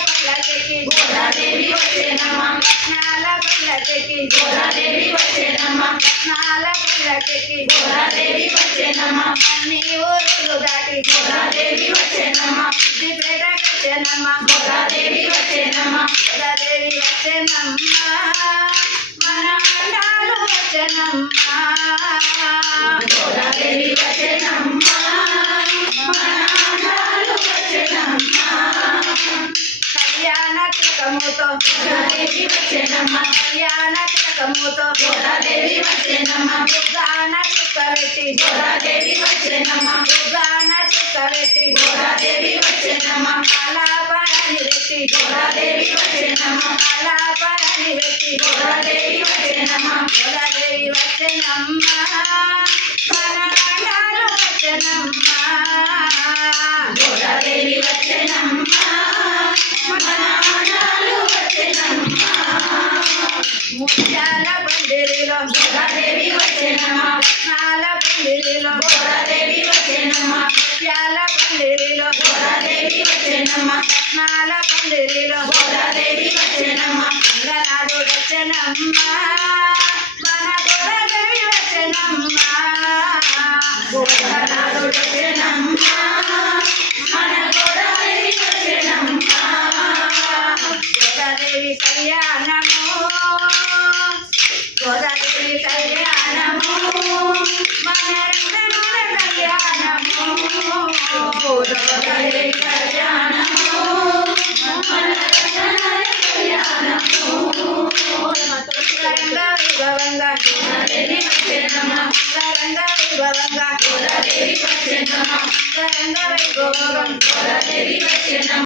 చాలా గొల్లకి గోదాదేవి వచ్చనమ్మా చాలా గొల్లకి గోదాదేవి వచ్చనమ్మా చాలా గొల్లకి గోదాదేవి వచ్చనమ్మా అన్ని ఊరులు దాటి గోదాదేవి వచ్చనమ్మా సిద్ధిపేట వచ్చనమ్మా గోదాదేవి వచ్చనమ్మా గోదాదేవి వచ్చనమ్మా మన మండాలు వచ్చనమ్మా గోదాదేవి వచ్చనమ్మా తిలకముతో గోదాదేవి వచ్చేనమ్మ కళ్యాణ తిలకముతో గోదాదేవి వచ్చనమ్మ దుర్గాన చుక్కబెట్టి గోదాదేవి వచ్చేనమ్మ దుర్గాన చుక్కబెట్టి గోదాదేవి వచ్చేనమ్మ కళాపరాని పెట్టి గోదాదేవి వచ్చనమ్మ కళాపరాని పెట్టి గోదాదేవి వచ్చేనమ్మ గోదాదేవి వచ్చనమ్మ రత్నాల పందిరిలో గోదాదేవి వచ్చనమ్మ గంగనాడు వచ్చనమ్మ మన గోదాదేవి వచ్చనమ్మ గోదానాడు వచ్చనమ్మ మన గోదాదేవి వచ్చనమ్మ గోదాదేవి కళ్యాణము? గోదాదేవి కళ్యాణము? మన రంగనుల కళ్యాణము? వైభవంగా గోదాదేవి వచ్చేనమ్మ రంగ వైభవంగా గోదాదేవి వచ్చేనమ్మ